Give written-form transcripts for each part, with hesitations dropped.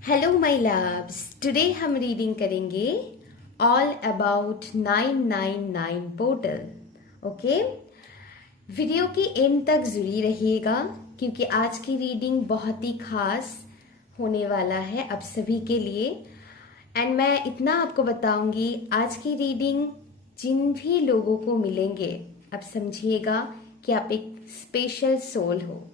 Hello my loves, today हम reading करेंगे all about 999 portal. Okay, video की and तक जुड़ी रहिएगा क्योंकि आज की रीडिंग बहुत ही खास होने वाला है आप सभी के लिए। एंड मैं इतना आपको बताऊंगी, आज की रीडिंग जिन भी लोगों को मिलेंगे आप समझिएगा कि आप एक स्पेशल सोल हो।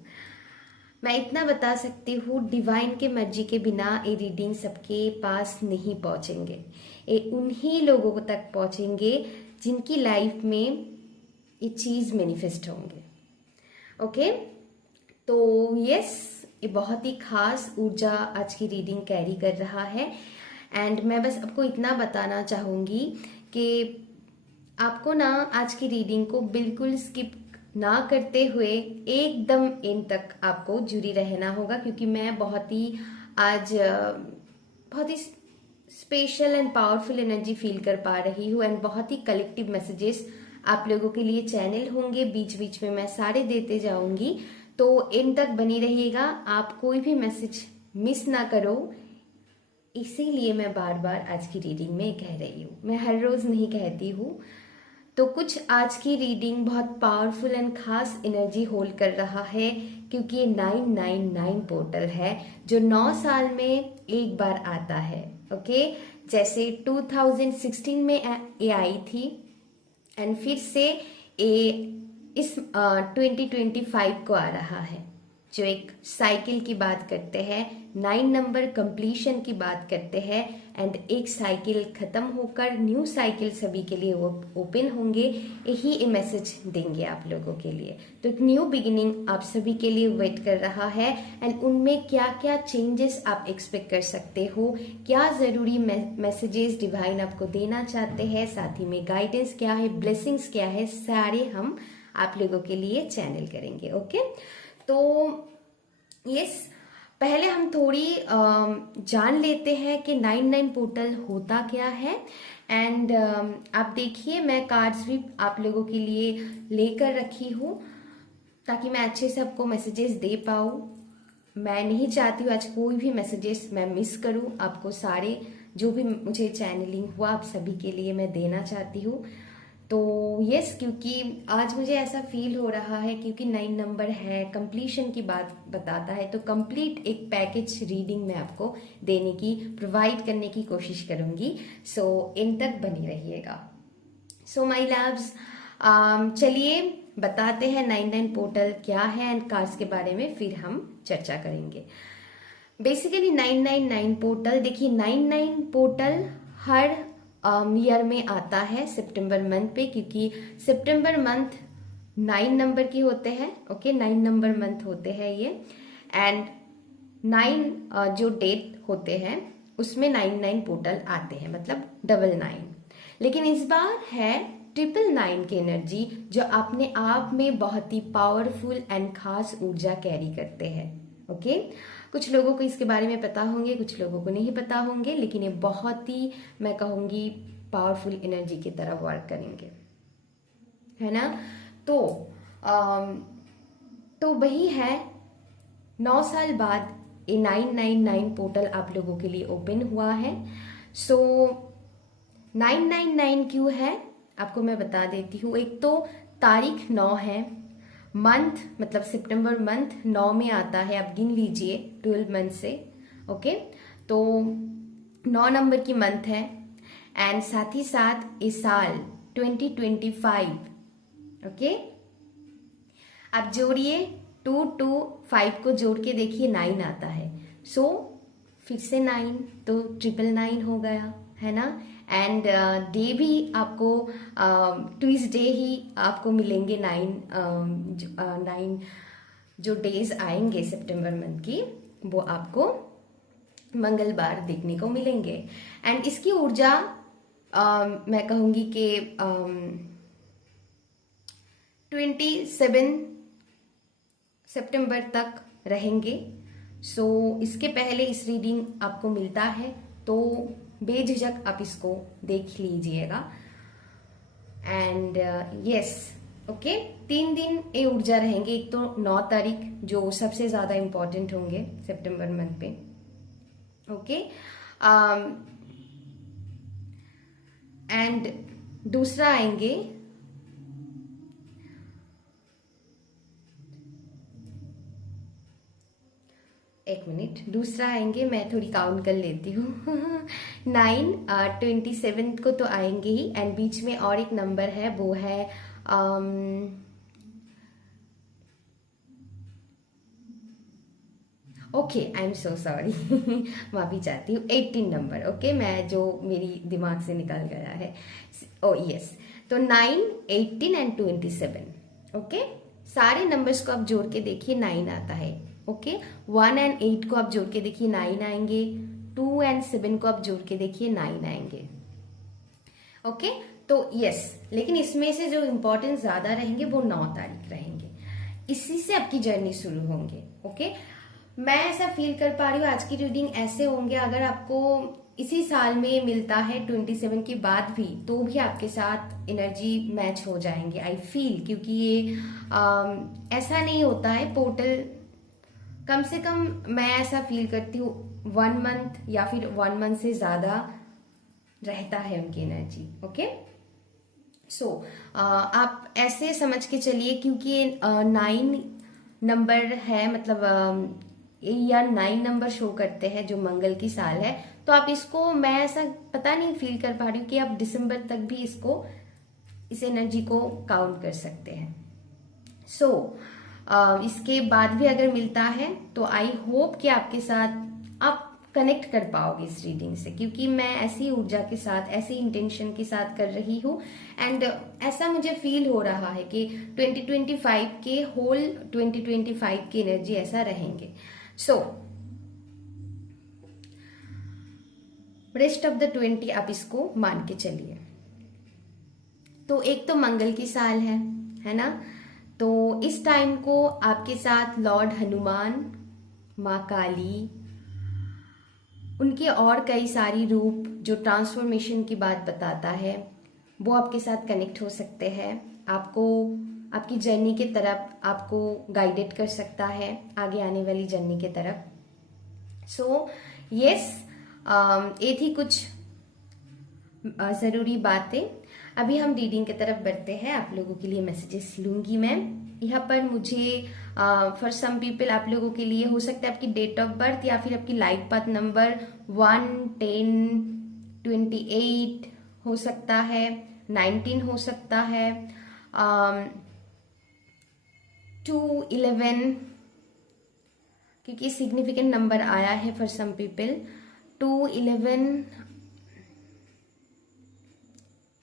मैं इतना बता सकती हूँ, डिवाइन के मर्जी के बिना ये रीडिंग सबके पास नहीं पहुंचेंगे। ये उन्हीं लोगों तक पहुंचेंगे जिनकी लाइफ में ये चीज मैनिफेस्ट होंगे। ओके, तो यस, ये बहुत ही खास ऊर्जा आज की रीडिंग कैरी कर रहा है। एंड मैं बस आपको इतना बताना चाहूंगी कि आपको ना आज की रीडिंग को बिल्कुल स्किप ना करते हुए एकदम एंड तक आपको जुड़ी रहना होगा, क्योंकि मैं बहुत ही आज बहुत ही special and powerful energy feel कर पा रही हूँ। एंड बहुत ही कलेक्टिव मैसेजेस आप लोगों के लिए चैनल होंगे, बीच बीच में मैं सारे देते जाऊंगी, तो एंड तक बनी रहिएगा। आप कोई भी मैसेज मिस ना करो, इसीलिए मैं बार बार आज की रीडिंग में कह रही हूँ, मैं हर रोज नहीं कहती हूँ। तो कुछ आज की रीडिंग बहुत पावरफुल एंड खास एनर्जी होल्ड कर रहा है, क्योंकि ये 999 पोर्टल है जो 9 साल में एक बार आता है। ओके, जैसे 2016 में ये आई थी एंड फिर से ये इस 2025 को आ रहा है, जो एक साइकिल की बात करते हैं, 9 नंबर कंप्लीशन की बात करते हैं। एंड एक साइकिल खत्म होकर न्यू साइकिल सभी के लिए वो ओपन होंगे, यही मैसेज देंगे आप लोगों के लिए। तो एक न्यू बिगिनिंग आप सभी के लिए वेट कर रहा है। एंड उनमें क्या क्या चेंजेस आप एक्सपेक्ट कर सकते हो, क्या जरूरी मैसेजेस डिवाइन आपको देना चाहते हैं, साथ ही में गाइडेंस क्या है, ब्लेसिंग्स क्या है, सारे हम आप लोगों के लिए चैनल करेंगे। ओके, तो यस, पहले हम थोड़ी जान लेते हैं कि 99 पोर्टल होता क्या है। एंड आप देखिए, मैं कार्ड्स भी आप लोगों के लिए लेकर रखी हूँ ताकि मैं अच्छे से आपको मैसेजेस दे पाऊँ। मैं नहीं चाहती हूँ आज कोई भी मैसेजेस मैं मिस करूँ, आपको सारे जो भी मुझे चैनलिंग हुआ आप सभी के लिए मैं देना चाहती हूँ। तो यस, क्योंकि आज मुझे ऐसा फील हो रहा है, क्योंकि 9 नंबर है, कंप्लीशन की बात बताता है, तो कंप्लीट एक पैकेज रीडिंग मैं आपको देने की, प्रोवाइड करने की कोशिश करूंगी। सो इन तक बनी रहिएगा। सो माय लव्स, चलिए बताते हैं 99 पोर्टल क्या है एंड कार्ड्स के बारे में फिर हम चर्चा करेंगे। बेसिकली 999 पोर्टल, देखिए 99 पोर्टल हर ईयर में आता है सितंबर मंथ पे, क्योंकि सितंबर मंथ 9 नंबर की होते हैं। ओके, 9 नंबर मंथ होते हैं ये। एंड 9 जो डेट होते हैं उसमें 99 पोर्टल आते हैं, मतलब डबल 9। लेकिन इस बार है 999 की एनर्जी, जो अपने आप में बहुत ही पावरफुल एंड खास ऊर्जा कैरी करते हैं। ओके, कुछ लोगों को इसके बारे में पता होंगे, कुछ लोगों को नहीं पता होंगे, लेकिन ये बहुत ही, मैं कहूंगी, पावरफुल एनर्जी की तरह वर्क करेंगे, है ना। तो तो वही है, 9 साल बाद ये 999 पोर्टल आप लोगों के लिए ओपन हुआ है। सो 999 क्यों है आपको मैं बता देती हूँ। एक तो तारीख 9 है, मंथ मतलब सितंबर मंथ 9 में आता है, आप गिन लीजिए 12 मंथ से। ओके, तो 9 नंबर की मंथ है। एंड साथ ही साथ इस साल 2025, ओके, आप जोड़िए 2 to 5 को जोड़ के देखिए 9 आता है। सो फिर से 9, तो 999 हो गया, है ना। एंड डे भी आपको ट्यूसडे ही आपको मिलेंगे 9 जो डेज आएंगे सितंबर मंथ की, वो आपको मंगलवार देखने को मिलेंगे। एंड इसकी ऊर्जा मैं कहूंगी कि 27 सितंबर तक रहेंगे। सो इसके पहले इस रीडिंग आपको मिलता है तो बेझिझक आप इसको देख लीजिएगा। एंड यस, ओके, 3 दिन ये ऊर्जा रहेंगे। एक तो 9 तारीख जो सबसे ज्यादा इंपॉर्टेंट होंगे सितंबर मंथ पे, ओके। ओके। एंड दूसरा आएंगे एक मिनट, दूसरा आएंगे, मैं थोड़ी काउंट कर लेती हूँ 9, 27 को तो आएंगे ही, एंड बीच में और एक नंबर है, वो है okay, I am so sorry माफी चाहती हूँ, 18 नंबर। ओके, मैं जो मेरी दिमाग से निकल गया है। ओ यस, तो 9, 18 एंड 27। ओके, सारे नंबर्स को आप जोड़ के देखिए 9 आता है। ओके, 1 एंड 8 को आप जोड़ के देखिए 9 आएंगे, 2 एंड 7 को आप जोड़ के देखिए 9 आएंगे। ओके, तो यस, लेकिन इसमें से जो इंपॉर्टेंट ज्यादा रहेंगे वो 9 तारीख रहेंगे, इसी से आपकी जर्नी शुरू होंगे। ओके, मैं ऐसा फील कर पा रही हूँ आज की रीडिंग ऐसे होंगे, अगर आपको इसी साल में मिलता है 27 के बाद भी, तो भी आपके साथ एनर्जी मैच हो जाएंगे आई फील, क्योंकि ये ऐसा नहीं होता है पोर्टल, कम से कम मैं ऐसा फील करती हूँ 1 मंथ या फिर 1 मंथ से ज्यादा रहता है उनकी एनर्जी। ओके, सो आप ऐसे समझ के चलिए, क्योंकि 9 नंबर है, मतलब या 9 नंबर शो करते हैं जो मंगल की साल है, तो आप इसको, मैं ऐसा पता नहीं फील कर पा रही हूँ कि आप दिसंबर तक भी इसको, इस एनर्जी को काउंट कर सकते हैं। सो इसके बाद भी अगर मिलता है तो आई होप कि आपके साथ आप कनेक्ट कर पाओगे इस रीडिंग से, क्योंकि मैं ऐसी ऊर्जा के साथ, ऐसी इंटेंशन के साथ कर रही हूँ, एंड ऐसा मुझे फील हो रहा है कि 2025 के होल 2025 की एनर्जी ऐसा रहेंगे। सो रेस्ट ऑफ द 20 आप इसको मान के चलिए। तो एक तो मंगल की साल है ना, तो इस टाइम को आपके साथ लॉर्ड हनुमान, माँ काली, उनके और कई सारी रूप जो ट्रांसफॉर्मेशन की बात बताता है, वो आपके साथ कनेक्ट हो सकते हैं, आपको आपकी जर्नी के तरफ आपको गाइडेड कर सकता है, आगे आने वाली जर्नी के तरफ। सो यस, ये थी कुछ जरूरी बातें। अभी हम रीडिंग की तरफ बढ़ते हैं, आप लोगों के लिए मैसेजेस लूंगी मैं यहाँ पर। मुझे फॉर सम पीपल, आप लोगों के लिए हो सकता है आपकी डेट ऑफ बर्थ या फिर आपकी लाइफ पाथ नंबर 1, 10, 28 हो सकता है, 19 हो सकता है, 2, 11, क्योंकि सिग्निफिकेंट नंबर आया है फॉर सम पीपल। 2, 11,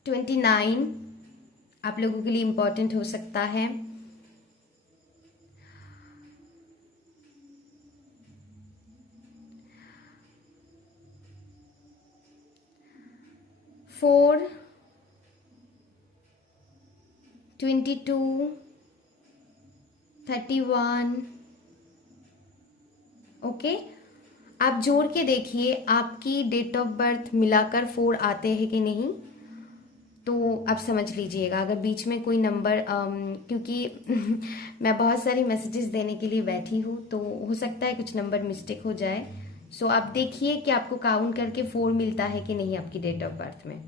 29 आप लोगों के लिए इंपॉर्टेंट हो सकता है। 4, 22, 31। ओके, आप जोड़ के देखिए आपकी डेट ऑफ बर्थ मिलाकर 4 आते हैं कि नहीं, तो आप समझ लीजिएगा। अगर बीच में कोई नंबर, क्योंकि मैं बहुत सारी मैसेजेस देने के लिए बैठी हूँ, तो हो सकता है कुछ नंबर मिस्टेक हो जाए। सो आप देखिए कि आपको काउंट करके 4 मिलता है कि नहीं आपकी डेट ऑफ बर्थ में,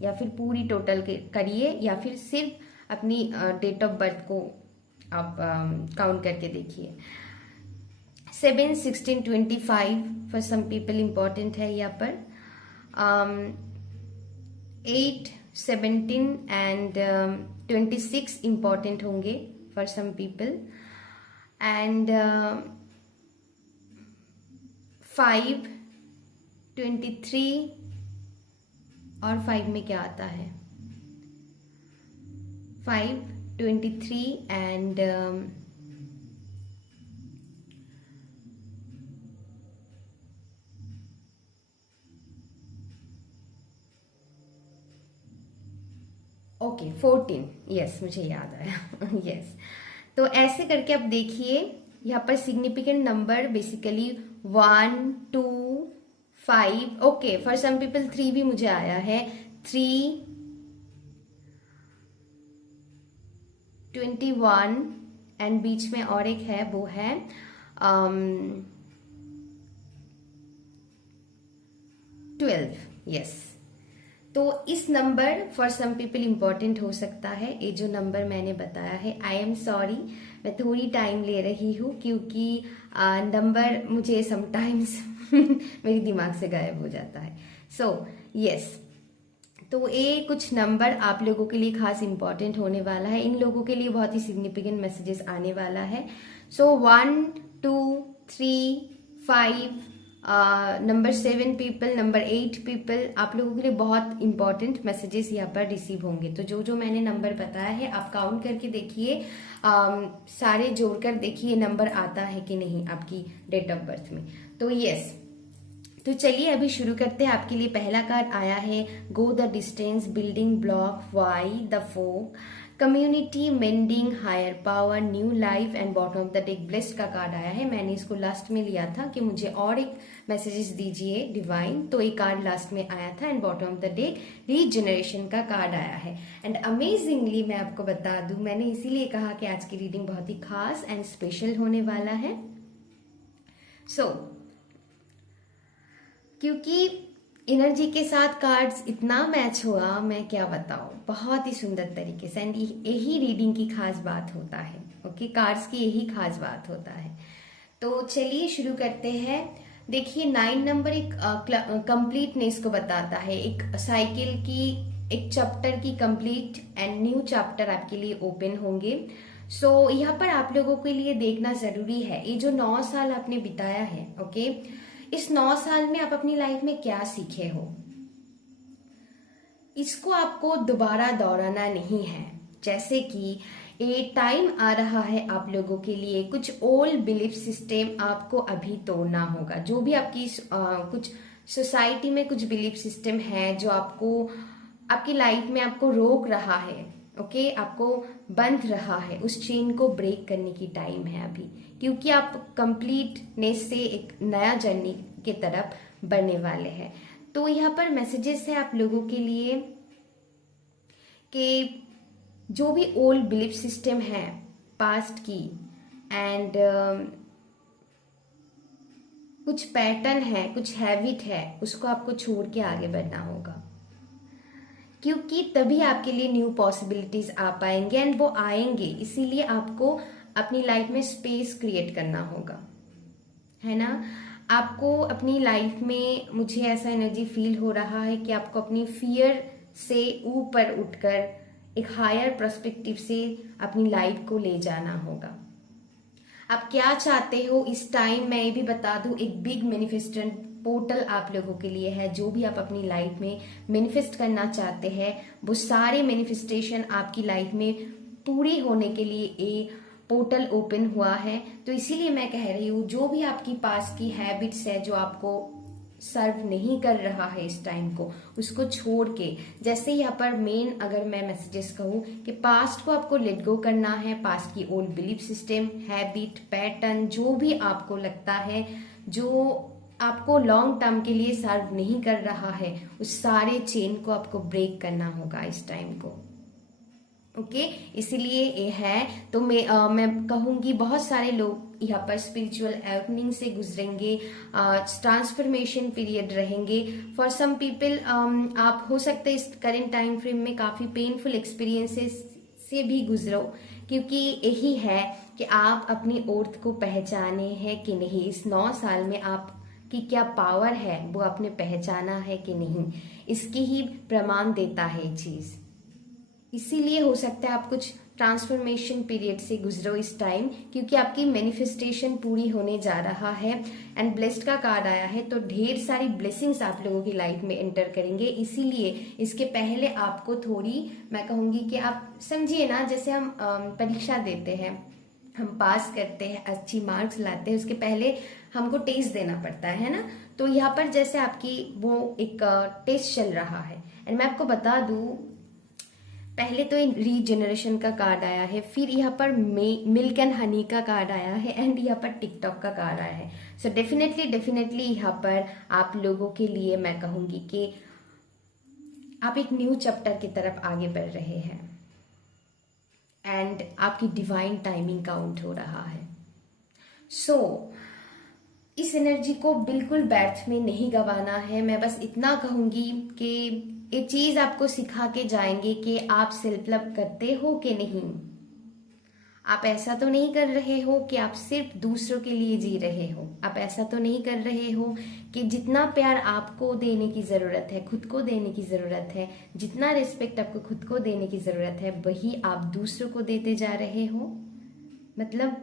या फिर पूरी टोटल करिए, या फिर सिर्फ अपनी डेट ऑफ बर्थ को आप काउंट करके देखिए। 7, 16, 25 फॉर सम पीपल इम्पॉर्टेंट है यहाँ पर। 8, 17 एंड 26 इम्पॉर्टेंट होंगे फॉर सम पीपल, एंड 5, 23, और 5 में क्या आता है, 5, 23 एंड ओके 14, यस मुझे याद आया यस। तो ऐसे करके आप देखिए यहाँ पर significant number basically 1, 2, 5। Okay, for some people 3 भी मुझे आया है, 3, 21, एंड बीच में और एक है, वो है 12, यस। तो इस number for some people important हो सकता है। ये जो नंबर मैंने बताया है, आई एम सॉरी, मैं थोड़ी टाइम ले रही हूँ क्योंकि नंबर मुझे समटाइम्स मेरे दिमाग से गायब हो जाता है। सो यस, तो ये कुछ नंबर आप लोगों के लिए खास इंपॉर्टेंट होने वाला है। इन लोगों के लिए बहुत ही सिग्निफिकेंट मैसेजेस आने वाला है। सो 1, 2, 3, 5, नंबर 7 पीपल, नंबर 8 पीपल, आप लोगों के लिए बहुत इंपॉर्टेंट मैसेजेस यहाँ पर रिसीव होंगे। तो जो जो मैंने नंबर बताया है आप काउंट करके देखिए, सारे जोड़कर देखिए नंबर आता है कि नहीं आपकी डेट ऑफ बर्थ में। तो यस, तो चलिए अभी शुरू करते हैं। आपके लिए पहला कार्ड आया है go the distance, building block, why the folk, community, mending, higher power, new life and bottom of the deck blessed का कार्ड आया है। मैंने इसको लास्ट में लिया था कि मुझे और एक मैसेजेस दीजिए डिवाइन, तो एक कार्ड लास्ट में आया था and bottom of the deck regeneration का कार्ड आया है। एंड अमेजिंगली मैं आपको बता दूं, मैंने इसीलिए कहा कि आज की रीडिंग बहुत ही खास एंड स्पेशल होने वाला है। क्योंकि एनर्जी के साथ कार्ड्स इतना मैच हुआ, मैं क्या बताऊं, बहुत ही सुंदर तरीके से। एंड यही रीडिंग की खास बात होता है। ओके, कार्ड्स की यही खास बात होता है। तो चलिए शुरू करते हैं। देखिए 9 नंबर एक कंप्लीटनेस को बताता है, एक साइकिल की, एक चैप्टर की कंप्लीट एंड न्यू चैप्टर आपके लिए ओपन होंगे। सो यहाँ पर आप लोगों के लिए देखना जरूरी है, ये जो 9 साल आपने बिताया है, ओके, इस 9 साल में आप अपनी लाइफ में क्या सीखे हो, इसको आपको दोबारा दोहराना नहीं है। जैसे कि ये टाइम आ रहा है आप लोगों के लिए, कुछ ओल्ड बिलीफ सिस्टम आपको अभी तोड़ना होगा। जो भी आपकी कुछ सोसाइटी में कुछ बिलीफ सिस्टम है जो आपको आपकी लाइफ में आपको रोक रहा है, ओके, आपको बंध रहा है, उस चेन को ब्रेक करने की टाइम है अभी, क्योंकि आप कंप्लीटनेस से एक नया जर्नी के तरफ बढ़ने वाले हैं। तो यहाँ पर मैसेजेस है आप लोगों के लिए कि जो भी ओल्ड बिलीफ सिस्टम है पास्ट की एंड कुछ पैटर्न है, कुछ हैबिट है, उसको आपको छोड़ के आगे बढ़ना होगा, क्योंकि तभी आपके लिए न्यू पॉसिबिलिटीज आ पाएंगे एंड वो आएंगे। इसीलिए आपको अपनी लाइफ में स्पेस क्रिएट करना होगा, है ना। आपको अपनी लाइफ में, मुझे ऐसा एनर्जी फील हो रहा है कि आपको अपनी फियर से ऊपर उठकर एक हायर पर्सपेक्टिव से अपनी लाइफ को ले जाना होगा। आप क्या चाहते हो इस टाइम, मैं ये भी बता दूं, एक बिग मैनिफेस्टेशन पोर्टल आप लोगों के लिए है। जो भी आप अपनी लाइफ में मैनिफेस्ट करना चाहते हैं, वो सारे मैनिफेस्टेशन आपकी लाइफ में पूरी होने के लिए ये पोर्टल ओपन हुआ है। तो इसीलिए मैं कह रही हूँ, जो भी आपकी पास की हैबिट्स है जो आपको सर्व नहीं कर रहा है इस टाइम को, उसको छोड़ के, जैसे यहाँ पर मेन अगर मैं मैसेजेस कहूँ कि पास्ट को आपको लेट गो करना है, पास्ट की old belief system, habit, pattern, जो भी आपको लगता है जो आपको लॉन्ग टर्म के लिए सर्व नहीं कर रहा है, उस सारे चेन को आपको ब्रेक करना होगा इस टाइम को, ओके। इसीलिए ये है। तो मैं कहूंगी बहुत सारे लोग यहाँ पर स्पिरिचुअल अवेकनिंग से गुजरेंगे, ट्रांसफॉर्मेशन पीरियड रहेंगे। फॉर सम पीपल आप हो सकते हैं इस करेंट टाइम फ्रेम में काफी पेनफुल एक्सपीरियंसेस से भी गुजरो, क्योंकि यही है कि आप अपनी अर्थ को पहचाने हैं कि नहीं, इस 9 साल में आप की क्या पावर है वो आपने पहचाना है कि नहीं, इसकी ही प्रमाण देता है ये चीज। इसीलिए हो सकता है आप कुछ ट्रांसफॉर्मेशन पीरियड से गुजरो इस टाइम, क्योंकि आपकी मैनिफेस्टेशन पूरी होने जा रहा है एंड ब्लेस्ड का कार्ड आया है। तो ढेर सारी ब्लेसिंग्स आप लोगों की लाइफ में एंटर करेंगे। इसीलिए इसके पहले आपको थोड़ी, मैं कहूंगी कि आप समझिए ना, जैसे हम परीक्षा देते हैं, हम पास करते हैं, अच्छी मार्क्स लाते हैं, उसके पहले हमको टेस्ट देना पड़ता है ना। तो यहाँ पर जैसे आपकी वो एक टेस्ट चल रहा है। एंड मैं आपको बता दूं, पहले तो रीजनरेशन का कार्ड आया है, फिर यहाँ पर मिल्क एंड हनी का कार्ड आया है एंड यहाँ पर टिकटॉक का कार्ड आया है। सो डेफिनेटली यहाँ पर आप लोगों के लिए मैं कहूंगी कि आप एक न्यू चैप्टर की तरफ आगे बढ़ रहे हैं एंड आपकी डिवाइन टाइमिंग काउंट हो रहा है। सो इस एनर्जी को बिल्कुल व्यर्थ में नहीं गंवाना है। मैं बस इतना कहूंगी कि ये चीज आपको सिखा के जाएंगे कि आप सेल्फ लव करते हो कि नहीं। आप ऐसा तो नहीं कर रहे हो कि आप सिर्फ दूसरों के लिए जी रहे हो। आप ऐसा तो नहीं कर रहे हो कि जितना प्यार आपको देने की जरूरत है, खुद को देने की जरूरत है, जितना रिस्पेक्ट आपको खुद को देने की जरूरत है, वही आप दूसरों को देते जा रहे हो। मतलब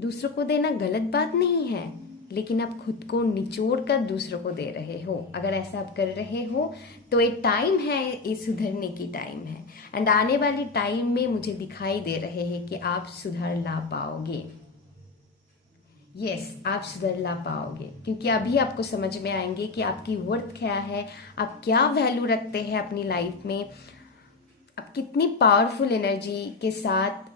दूसरों को देना गलत बात नहीं है, लेकिन आप खुद को निचोड़ कर दूसरों को दे रहे हो। अगर ऐसा आप कर रहे हो तो एक टाइम है, ये सुधरने की टाइम है। एंड आने वाली टाइम में मुझे दिखाई दे रहे हैं कि आप सुधर ला पाओगे। यस, आप सुधर ला पाओगे, क्योंकि अभी आपको समझ में आएंगे कि आपकी वर्थ क्या है, आप क्या वैल्यू रखते हैं अपनी लाइफ में, आप कितनी पावरफुल एनर्जी के साथ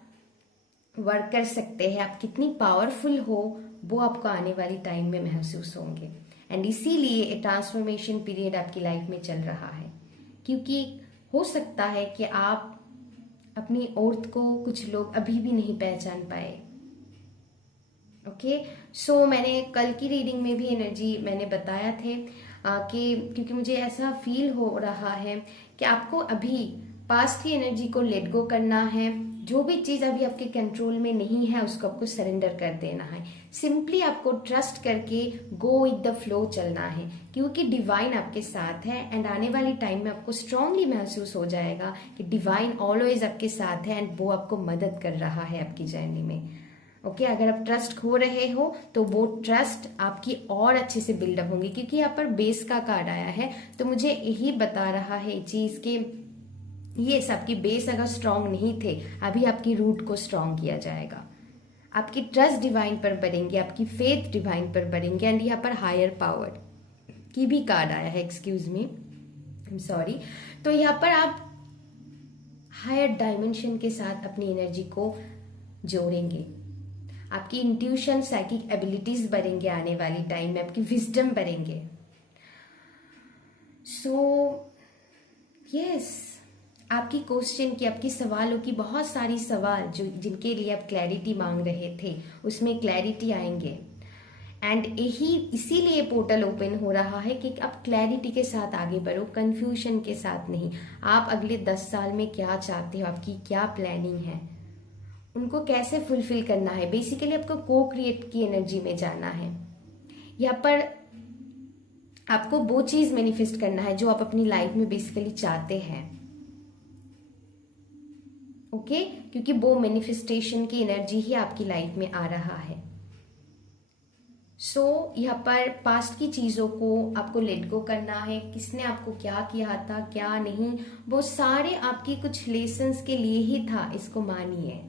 वर्क कर सकते हैं, आप कितनी पावरफुल हो, वो आपको आने वाली टाइम में महसूस होंगे। एंड इसीलिए ये ट्रांसफॉर्मेशन पीरियड आपकी लाइफ में चल रहा है, क्योंकि हो सकता है कि आप अपनी औरत को कुछ लोग अभी भी नहीं पहचान पाए। ओके, सो मैंने कल की रीडिंग में भी एनर्जी मैंने बताया थे कि क्योंकि मुझे ऐसा फील हो रहा है कि आपको अभी पास्ट की एनर्जी को लेट गो करना है। जो भी चीज अभी आपके कंट्रोल में नहीं है उसको आपको सरेंडर कर देना है। सिंपली आपको ट्रस्ट करके गो विद द फ्लो चलना है, क्योंकि डिवाइन आपके साथ है। एंड आने वाली टाइम में आपको स्ट्रांगली महसूस हो जाएगा कि डिवाइन ऑलवेज आपके साथ है एंड वो आपको मदद कर रहा है आपकी जर्नी में। ओके, अगर आप ट्रस्ट खो रहे हो तो वो ट्रस्ट आपकी और अच्छे से बिल्डअप होंगी, क्योंकि यहाँ पर बेस का कार्ड आया है। तो मुझे यही बता रहा है चीज के ये सबकी बेस अगर स्ट्रांग नहीं थे, अभी आपकी रूट को स्ट्रांग किया जाएगा। आपकी ट्रस्ट डिवाइन पर बढ़ेंगे, आपकी फेथ डिवाइन पर बढ़ेंगे। एंड यहाँ पर हायर पावर की भी कार्ड आया है, excuse me, I am sorry. तो यहाँ पर आप हायर डायमेंशन के साथ अपनी एनर्जी को जोड़ेंगे। आपकी इंट्यूशन, साइकिक एबिलिटीज बढ़ेंगे आने वाली टाइम में, आपकी विजडम बढ़ेंगे। सो यस, आपकी क्वेश्चन की, आपकी सवालों की बहुत सारी सवाल जो जिनके लिए आप क्लैरिटी मांग रहे थे, उसमें क्लैरिटी आएंगे। एंड यही इसीलिए पोर्टल ओपन हो रहा है कि आप क्लैरिटी के साथ आगे बढ़ो, कंफ्यूजन के साथ नहीं। आप अगले 10 साल में क्या चाहते हो, आपकी क्या प्लानिंग है, उनको कैसे फुलफिल करना है। बेसिकली आपको को क्रिएट की एनर्जी में जाना है। यहाँ पर आपको वो चीज मैनिफेस्ट करना है जो आप अपनी लाइफ में बेसिकली चाहते हैं। ओके, क्योंकि वो मैनिफेस्टेशन की एनर्जी ही आपकी लाइफ में आ रहा है। सो यहाँ पर पास्ट की चीजों को आपको लेट गो करना है। किसने आपको क्या किया था, क्या नहीं, वो सारे आपकी कुछ लेसन्स के लिए ही था, इसको मानिए।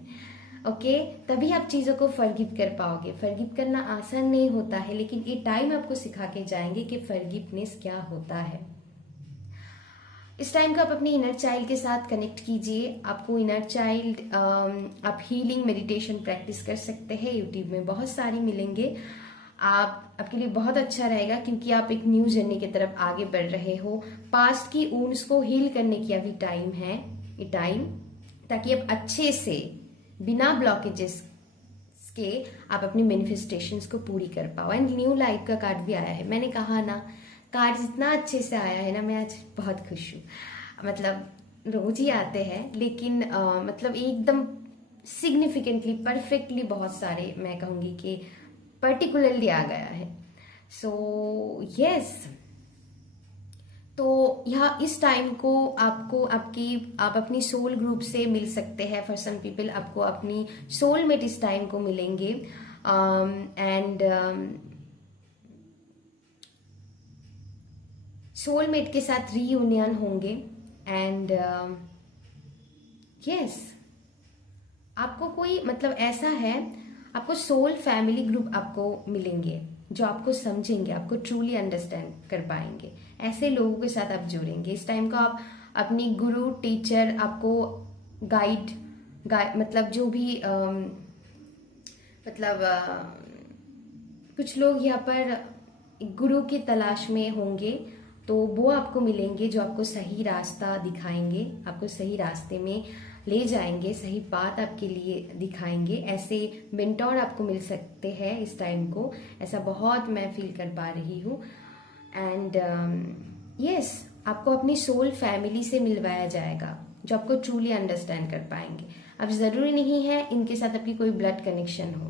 ओके, तभी आप चीजों को फॉरगिव कर पाओगे। फॉरगिव करना आसान नहीं होता है, लेकिन ये टाइम आपको सिखा के जाएंगे कि फॉरगिवनेस क्या होता है। इस टाइम को आप अपने इनर चाइल्ड के साथ कनेक्ट कीजिए। आपको इनर चाइल्ड, आप हीलिंग मेडिटेशन प्रैक्टिस कर सकते हैं, यूट्यूब में बहुत सारी मिलेंगे। आपके लिए बहुत अच्छा रहेगा, क्योंकि आप एक न्यू जर्नी की तरफ आगे बढ़ रहे हो। पास्ट की वुंड्स को हील करने की अभी टाइम है, ये टाइम, ताकि आप अच्छे से बिना ब्लॉकेजेस के आप अपनी मैनिफेस्टेशंस को पूरी कर पाओ। एंड न्यू लाइफ का कार्ड भी आया है। मैंने कहा ना, कार्ड इतना अच्छे से आया है ना, मैं आज बहुत खुश हूँ। मतलब रोज ही आते हैं, लेकिन मतलब एकदम सिग्निफिकेंटली, परफेक्टली, बहुत सारे मैं कहूँगी कि पर्टिकुलरली आ गया है। सो यस, तो यहाँ इस टाइम को आपको आप अपनी सोल ग्रुप से मिल सकते हैं। फॉर सम पीपल आपको अपनी सोलमेट इस टाइम को मिलेंगे। एंड सोलमेट के साथ रीयूनियन होंगे। एंड यस, आपको कोई मतलब ऐसा है, आपको सोल फैमिली ग्रुप आपको मिलेंगे जो आपको समझेंगे, आपको ट्रूली अंडरस्टैंड कर पाएंगे। ऐसे लोगों के साथ आप जुड़ेंगे। इस टाइम को आप अपनी गुरु, टीचर, आपको गाइड मतलब जो भी कुछ लोग यहाँ पर गुरु की तलाश में होंगे, तो वो आपको मिलेंगे जो आपको सही रास्ता दिखाएंगे, आपको सही रास्ते में ले जाएंगे, सही बात आपके लिए दिखाएंगे। ऐसे मेंटोर आपको मिल सकते हैं इस टाइम को, ऐसा बहुत मैं फील कर पा रही हूँ। एंड यस, आपको अपनी सोल फैमिली से मिलवाया जाएगा जो आपको ट्रूली अंडरस्टैंड कर पाएंगे। अब ज़रूरी नहीं है इनके साथ आपकी कोई ब्लड कनेक्शन हो,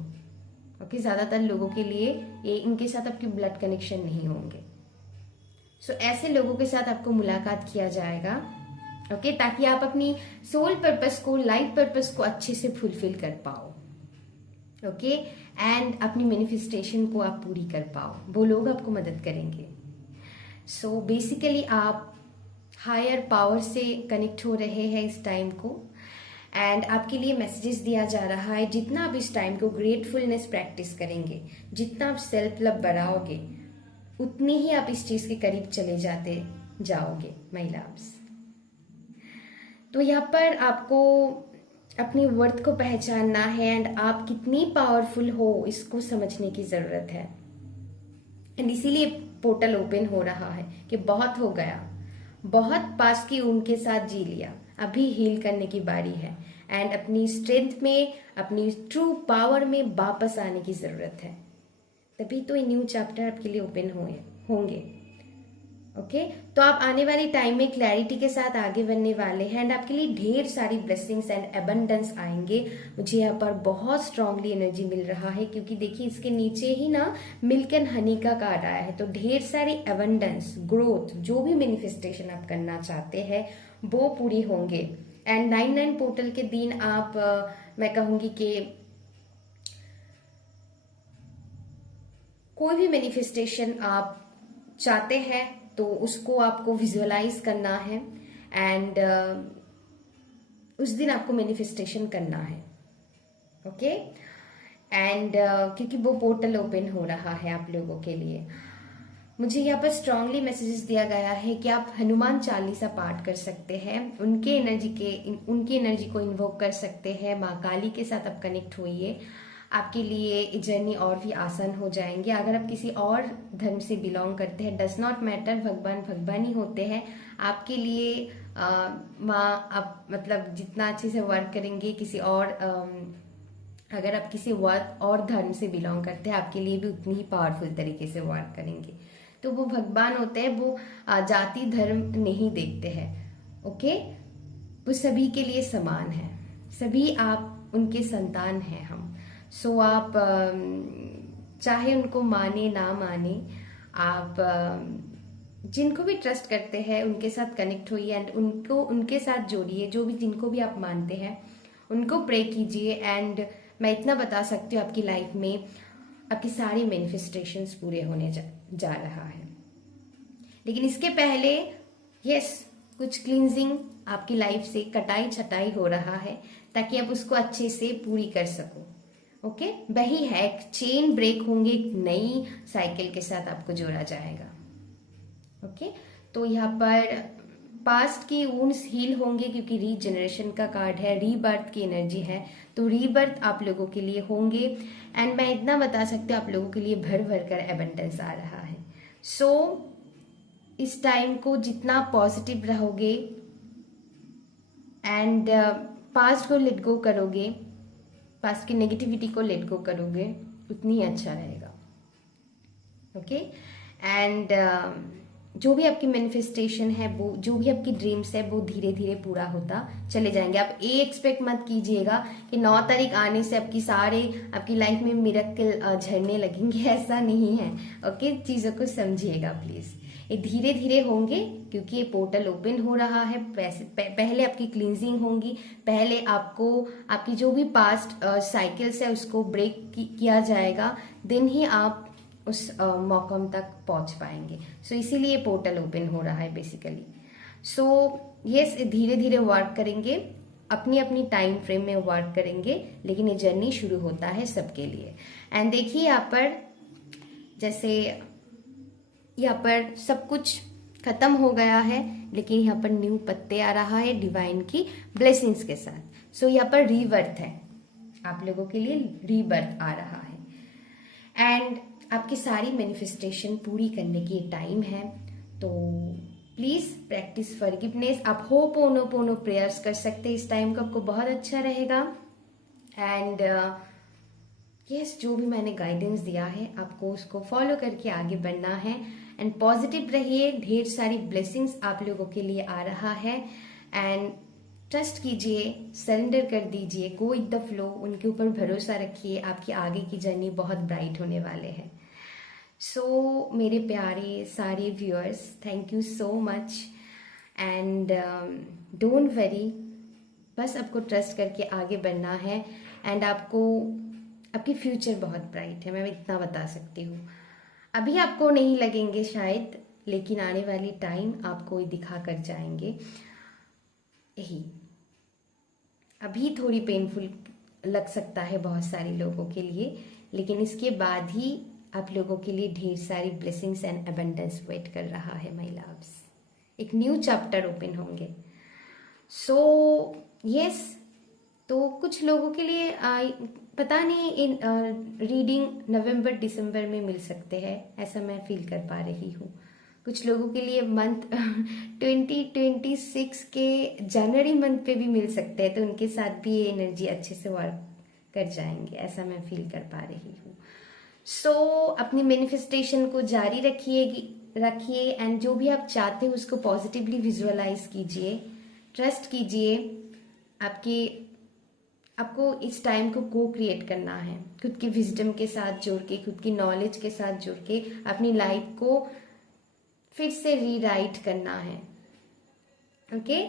ओके? ज़्यादातर लोगों के लिए ये इनके साथ आपके ब्लड कनेक्शन नहीं होंगे। सो ऐसे लोगों के साथ आपको मुलाकात किया जाएगा, ओके, ताकि आप अपनी सोल पर्पस को, लाइफ पर्पस को अच्छे से फुलफिल कर पाओ, ओके? एंड अपनी मैनिफेस्टेशन को आप पूरी कर पाओ, वो लोग आपको मदद करेंगे। सो बेसिकली आप हायर पावर से कनेक्ट हो रहे हैं इस टाइम को, एंड आपके लिए मैसेजेस दिया जा रहा है। जितना आप इस टाइम को ग्रेटफुलनेस प्रैक्टिस करेंगे, जितना आप सेल्फ लव बढ़ाओगे, उतनी ही आप इस चीज के करीब चले जाते जाओगे माय लव्स। तो यहाँ पर आपको अपनी वर्थ को पहचानना है एंड आप कितनी पावरफुल हो इसको समझने की जरूरत है। एंड इसीलिए पोर्टल ओपन हो रहा है कि बहुत हो गया, बहुत पास की उनके साथ जी लिया, अभी हील करने की बारी है एंड अपनी स्ट्रेंथ में, अपनी ट्रू पावर में वापस आने की जरूरत है। तभी तो ये न्यू चैप्टर आपके लिए ओपन होंगे, ओके? तो आप आने वाली टाइम में क्लैरिटी के साथ आगे बढ़ने वाले हैं एंड आपके लिए ढेर सारी ब्लेसिंग्स एंड एबंडेंस आएंगे। मुझे यहाँ पर बहुत स्ट्रांगली एनर्जी मिल रहा है, क्योंकि देखिए इसके नीचे ही ना मिल्क एंड हनी का कार्ड आया है। तो ढेर सारी एबंडेंस, ग्रोथ, जो भी मैनिफेस्टेशन आप करना चाहते हैं वो पूरी होंगे। एंड 99 पोर्टल के दिन आप मैं कहूंगी कि कोई भी मैनिफेस्टेशन आप चाहते हैं तो उसको आपको विजुअलाइज करना है एंड उस दिन आपको मैनिफेस्टेशन करना है, ओके? एंड क्योंकि वो पोर्टल ओपन हो रहा है आप लोगों के लिए, मुझे यहाँ पर स्ट्रांगली मैसेजेस दिया गया है कि आप हनुमान चालीसा पाठ कर सकते हैं, उनके एनर्जी को इन्वोक कर सकते हैं। माँ काली के साथ आप कनेक्ट होइए, आपके लिए जर्नी और भी आसान हो जाएंगे। अगर आप किसी और धर्म से बिलोंग करते हैं, डज नॉट मैटर, भगवान भगवान ही होते हैं आपके लिए। माँ आप मतलब जितना अच्छे से वर्क करेंगे, किसी और अगर आप किसी और धर्म से बिलोंग करते हैं, आपके लिए भी उतनी ही पावरफुल तरीके से वर्क करेंगे। तो वो भगवान होते हैं, वो जाति धर्म नहीं देखते हैं, ओके? वो सभी के लिए समान है, सभी आप उनके संतान हैं हम। सो आप चाहे उनको माने ना माने, आप जिनको भी ट्रस्ट करते हैं उनके साथ कनेक्ट होइए एंड उनके साथ जोड़िए। जो भी जिनको भी आप मानते हैं उनको प्रे कीजिए। एंड मैं इतना बता सकती हूँ आपकी लाइफ में आपकी सारी मैनिफेस्टेशंस पूरे होने जा रहा है। लेकिन इसके पहले कुछ क्लींजिंग आपकी लाइफ से कटाई छटाई हो रहा है ताकि आप उसको अच्छे से पूरी कर सको, ओके? वही है, एक चेन ब्रेक होंगे, एक नई साइकिल के साथ आपको जोड़ा जाएगा, ओके? तो यहाँ पर पास्ट की वुंड्स हील होंगे क्योंकि रीजनरेशन का कार्ड है, रीबर्थ की एनर्जी है, तो रीबर्थ आप लोगों के लिए होंगे। एंड मैं इतना बता सकती हूँ आप लोगों के लिए भर भर कर एबंडेंस आ रहा है। सो इस टाइम को जितना पॉजिटिव रहोगे एंड पास्ट को लेट गो करोगे, पास्ट की नेगेटिविटी को लेट गो करोगे, उतनी ही अच्छा रहेगा, ओके? एंड जो भी आपकी मैनिफेस्टेशन है, वो जो भी आपकी ड्रीम्स है, वो धीरे धीरे पूरा होता चले जाएंगे। आप ये एक्सपेक्ट मत कीजिएगा कि 9 तारीख आने से आपकी लाइफ में मिरेकल झड़ने लगेंगे, ऐसा नहीं है, ओके? चीज़ों को समझिएगा प्लीज़। ये धीरे धीरे होंगे क्योंकि ये पोर्टल ओपन हो रहा है। पहले आपकी क्लींजिंग होगी, पहले आपकी जो भी पास्ट साइकिल्स है उसको ब्रेक किया जाएगा, देन ही आप उस मौकम तक पहुंच पाएंगे। सो इसीलिए पोर्टल ओपन हो रहा है बेसिकली। सो यस, धीरे धीरे वर्क करेंगे, अपनी अपनी टाइम फ्रेम में वर्क करेंगे, लेकिन ये जर्नी शुरू होता है सबके लिए। एंड देखिए यहाँ पर जैसे यहाँ पर सब कुछ खत्म हो गया है, लेकिन यहाँ पर न्यू पत्ते आ रहा है डिवाइन की ब्लेसिंग्स के साथ। सो यहाँ पर रीबर्थ है, आप लोगों के लिए रीबर्थ आ रहा है एंड आपकी सारी मैनिफेस्टेशन पूरी करने की टाइम है। तो प्लीज प्रैक्टिस फॉरगिवनेस। आप होपोनोपोनो प्रेयर्स कर सकते हैं इस टाइम को, आपको बहुत अच्छा रहेगा। एंड यस, जो भी मैंने गाइडेंस दिया है आपको उसको फॉलो करके आगे बढ़ना है। एंड पॉजिटिव रहिए, ढेर सारी ब्लेसिंग्स आप लोगों के लिए आ रहा है। एंड ट्रस्ट कीजिए, सरेंडर कर दीजिए, गो विद द फ्लो, उनके ऊपर भरोसा रखिए, आपकी आगे की जर्नी बहुत ब्राइट होने वाले हैं। सो मेरे प्यारे सारे viewers, thank you so much. And don't worry, बस आपको ट्रस्ट करके आगे बढ़ना है। एंड आपकी फ्यूचर बहुत ब्राइट है, मैं इतना बता सकती हूँ। अभी आपको नहीं लगेंगे शायद, लेकिन आने वाली टाइम आपको दिखा कर जाएंगे। यही अभी थोड़ी पेनफुल लग सकता है बहुत सारे लोगों के लिए, लेकिन इसके बाद ही आप लोगों के लिए ढेर सारी ब्लेसिंग्स एंड अबंडेंस वेट कर रहा है माय लव्स। एक न्यू चैप्टर ओपन होंगे। सो यस, तो कुछ लोगों के लिए पता नहीं इन रीडिंग नवंबर दिसंबर में मिल सकते हैं, ऐसा मैं फील कर पा रही हूँ। कुछ लोगों के लिए मंथ 2026 के जनवरी मंथ पे भी मिल सकते हैं, तो उनके साथ भी ये एनर्जी अच्छे से वर्क कर जाएंगे, ऐसा मैं फील कर पा रही हूँ। सो अपनी मैनिफेस्टेशन को जारी रखिए एंड जो भी आप चाहते हो उसको पॉजिटिवली विजुअलाइज कीजिए, ट्रस्ट कीजिए। आपको इस टाइम को को क्रिएट करना है, खुद की विजडम के साथ जुड़ के, खुद की नॉलेज के साथ जुड़ के अपनी लाइफ को फिर से रीराइट करना है। ओके,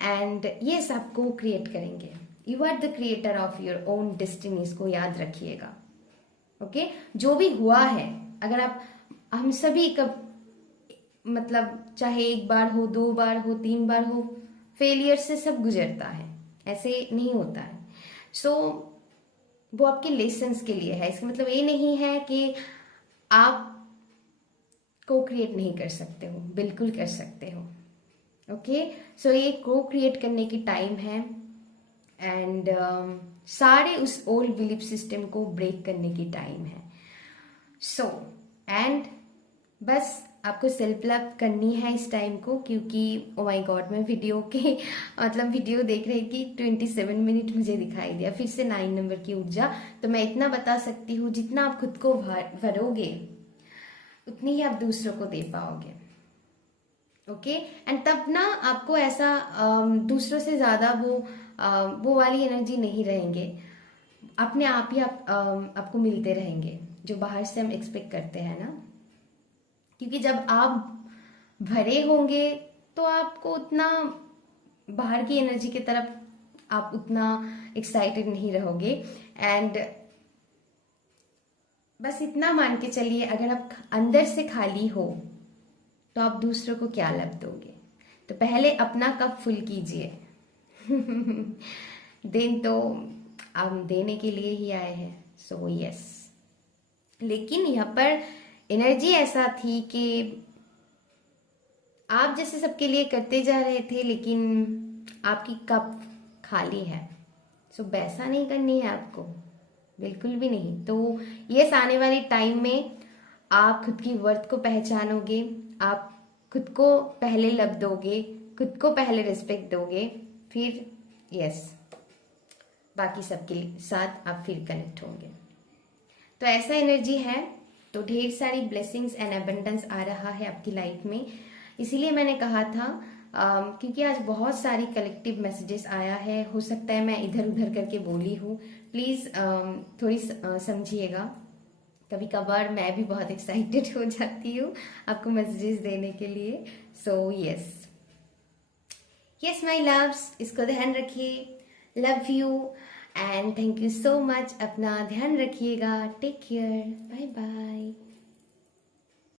एंड यस, आप को क्रिएट करेंगे। You are the creator of your own destiny, इसको याद रखिएगा। ओके, जो भी हुआ है, अगर हम सभी कब मतलब चाहे एक बार हो, 2 बार हो, 3 बार हो, फेलियर से सब गुजरता है, ऐसे नहीं होता है। सो वो आपके लेसन्स के लिए है। इसका मतलब ये नहीं है कि आप को क्रिएट नहीं कर सकते हो, बिल्कुल कर सकते हो। ओके, सो ये को क्रिएट करने की टाइम है। एंड सारे उस ओल्ड बिलीफ सिस्टम को ब्रेक करने की टाइम है। सो एंड बस आपको सेल्फ लव करनी है इस टाइम को, क्योंकि ओ माय गॉड, मैं वीडियो देख रही थी, 27 मिनट मुझे दिखाई दिया, फिर से 9 नंबर की ऊर्जा। तो मैं इतना बता सकती हूँ, जितना आप खुद को भरोगे उतनी ही आप दूसरों को दे पाओगे। ओके, एंड तब ना आपको ऐसा दूसरों से ज्यादा वो वाली एनर्जी नहीं रहेंगे, अपने आप ही आपको मिलते रहेंगे, जो बाहर से हम एक्सपेक्ट करते हैं ना। क्योंकि जब आप भरे होंगे तो आपको उतना बाहर की एनर्जी की तरफ आप उतना एक्साइटेड नहीं रहोगे। एंड बस इतना मान के चलिए, अगर आप अंदर से खाली हो तो आप दूसरों को क्या लब दोगे। तो पहले अपना कप फुल कीजिए। दिन तो आप देने के लिए ही आए हैं। सो यस, लेकिन यहाँ पर एनर्जी ऐसा थी कि आप जैसे सबके लिए करते जा रहे थे, लेकिन आपकी कप खाली है। सो वैसा नहीं करनी है आपको, बिल्कुल भी नहीं। तो ये आने वाली टाइम में आप खुद की वर्थ को पहचानोगे, आप खुद को पहले लब दोगे, खुद को पहले रिस्पेक्ट दोगे, फिर यस बाकी सबके साथ आप फिर कनेक्ट होंगे। तो ऐसा एनर्जी है, तो ढेर सारी ब्लेसिंग्स एंड अबंडेंस आ रहा है आपकी लाइफ में। इसीलिए मैंने कहा था, क्योंकि आज बहुत सारी कलेक्टिव मैसेजेस आया है, हो सकता है मैं इधर उधर करके बोली हूँ, प्लीज थोड़ी समझिएगा। कभी कभार मैं भी बहुत एक्साइटेड हो जाती हूँ आपको मैसेजेस देने के लिए। सो यस माय लव्स, इसको ध्यान रखिए। Love you and thank you so much. अपना ध्यान रखिएगा। Take care, bye bye.